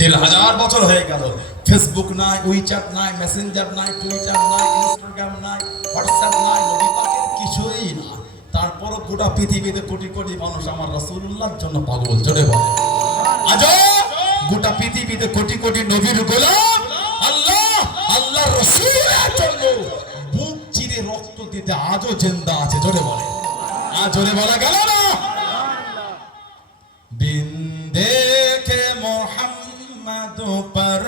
দেড় হাজার বছর হয়ে গেল। ফেসবুক নাই উইচ্যাট নাই মেসেঞ্জার নাই টুইটার নাই ইনস্টাগ্রাম নাই হোয়াটসঅ্যাপ নাই কিছুই না। গোটা পৃথিবীতে কোটি কোটি মানুষ আমার রাসূলুল্লাহর জন্য পাগল, জোরে বলে আজ গোটা পৃথিবীতে কোটি কোটি নবীর গোলাম, আল্লাহ আল্লাহ রসুলের জন্য বুক চিরে রক্ত দিতে আজও জিন্দা আছে, জোরে বলে আজ জোরে বলা গেল না? پر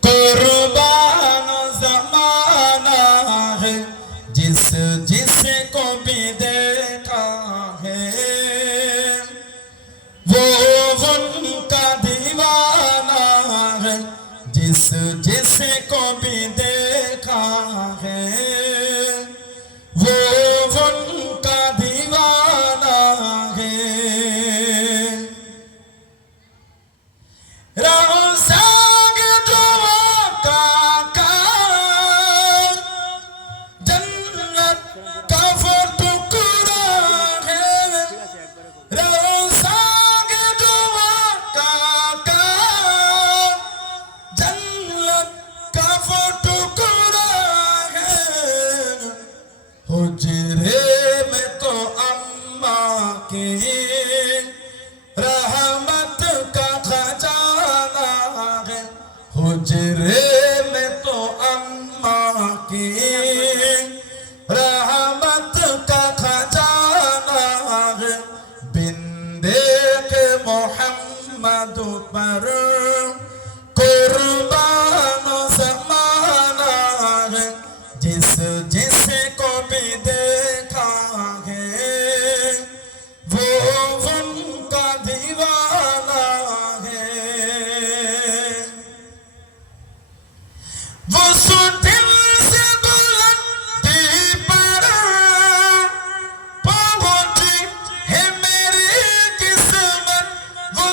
قربان زمانہ ہے جس جس کو بھی دیکھا ہے وہ ان کا دیوانہ ہے جس جس کو بھی دیکھا की रहमत का खजाना है। हुजरे में तो अम्मा की रहमत का खजाना है। बिंदे के मोहम्मद पर कुर्बान जमाना है। जिस जिस को भी देखा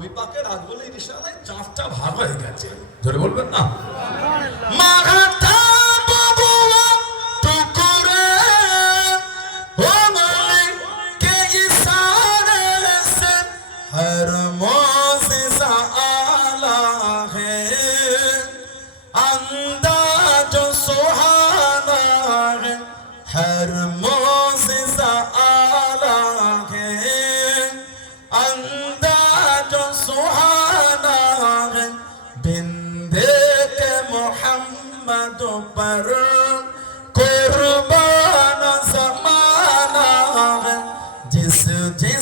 নবীপাকের পাকের আজমলের চাঁদটা ভালো হয়ে গেছে। ধরে বলবেন না? মারাঠা মোহাম্মদ পর কুরবান সমানা জিস জিস